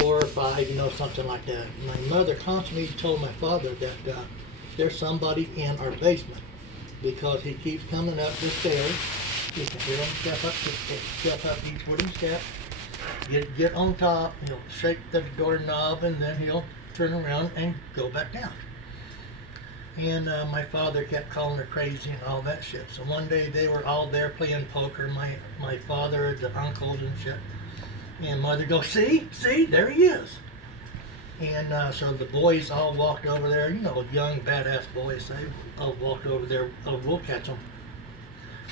4 or 5, something like that. My mother constantly told my father that there's somebody in our basement because he keeps coming up the stairs. You can hear him step up each wooden step. Get on top. He'll shake the doorknob and then he'll turn around and go back down. And my father kept calling her crazy and all that shit. So one day they were all there playing poker, my father, the uncles and shit. And mother goes, see, there he is. And so the boys all walked over there, young badass boys, they all walked over there, we'll catch them.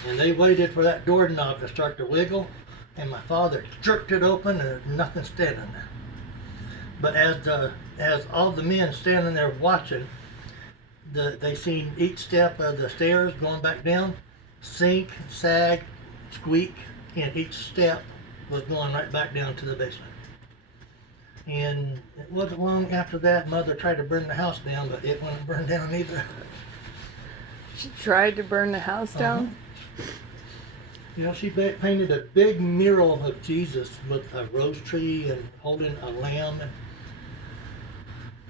And they waited for that doorknob to start to wiggle, and my father jerked it open and there's nothing standing there. But as all the men standing there watching, they seen each step of the stairs going back down, sink, sag, squeak, and each step was going right back down to the basement. And it wasn't long after that, Mother tried to burn the house down, but it wouldn't burn down either. She tried to burn the house down? She painted a big mural of Jesus with a rose tree and holding a lamb.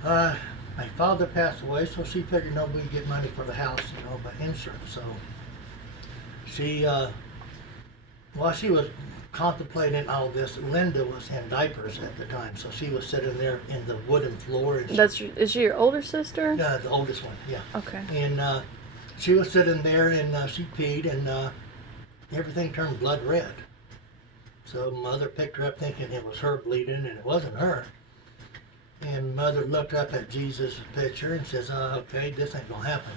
And, my father passed away, so she figured we'd get money for the house, by insurance. So she, while she was contemplating all this, Linda was in diapers at the time, so she was sitting there in the wooden floor. And is she your older sister? Yeah, the oldest one, yeah. Okay. And she was sitting there and she peed and everything turned blood red. So Mother picked her up thinking it was her bleeding, and it wasn't her. And Mother looked up at Jesus' picture and says, okay, this ain't gonna happen.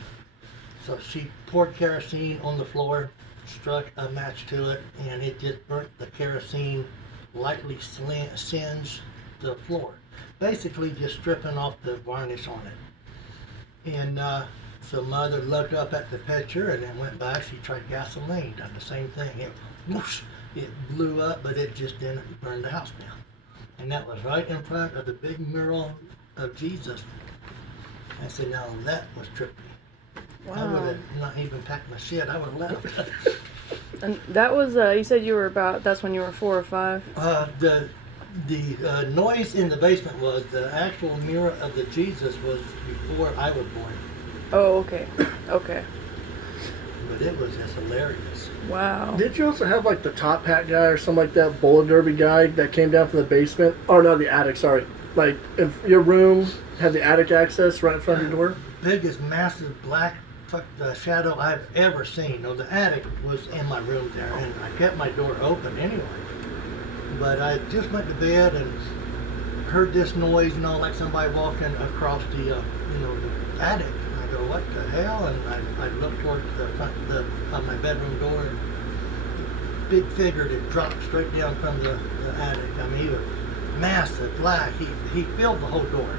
So she poured kerosene on the floor, struck a match to it, and it just burnt the kerosene, lightly singed the floor. Basically just stripping off the varnish on it. And so Mother looked up at the picture and then went back. She tried gasoline, done the same thing. It blew up, but it just didn't burn the house down. And that was right in front of the big mural of Jesus. I said, now that was trippy. Wow. I would have not even packed my shit. I would have left. And that was, you said that's when you were 4 or 5? The noise in the basement was the actual mural of the Jesus was before I was born. Oh, okay. Okay. But it was just hilarious. Wow. Did you also have like the top hat guy or something like that, bowling derby guy that came down from the basement? Oh no, the attic, sorry. Like if your room had the attic access right in front of your door? Biggest massive black shadow I've ever seen. No, the attic was in my room there and I kept my door open anyway. But I just went to bed and heard this noise, like somebody walking across the attic. I go, what the hell? And I looked towards the front of my bedroom door, and big figure that dropped straight down from the attic. I mean, he was massive, black. He filled the whole door.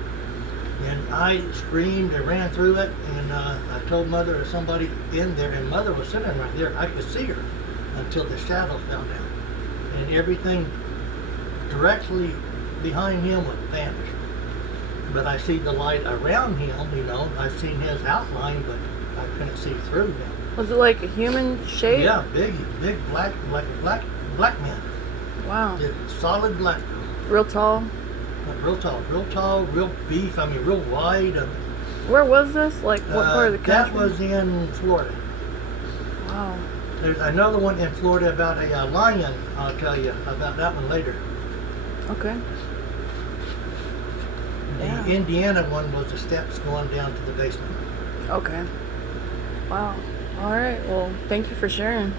And I screamed and ran through it, and I told Mother there's somebody in there, and Mother was sitting right there. I could see her until the shadow fell down. And everything directly behind him would vanish. But I see the light around him, I've seen his outline, but I couldn't see through him. Was it like a human shape? Yeah, big black, like a black man. Wow. Just solid black. Real tall? Real tall, real beef, real wide. Where was this? Like, what part of the country? That was in Florida. Wow. There's another one in Florida about a lion. I'll tell you about that one later. Okay. The Indiana one was the steps going down to the basement. Okay. Wow. All right. Well, thank you for sharing.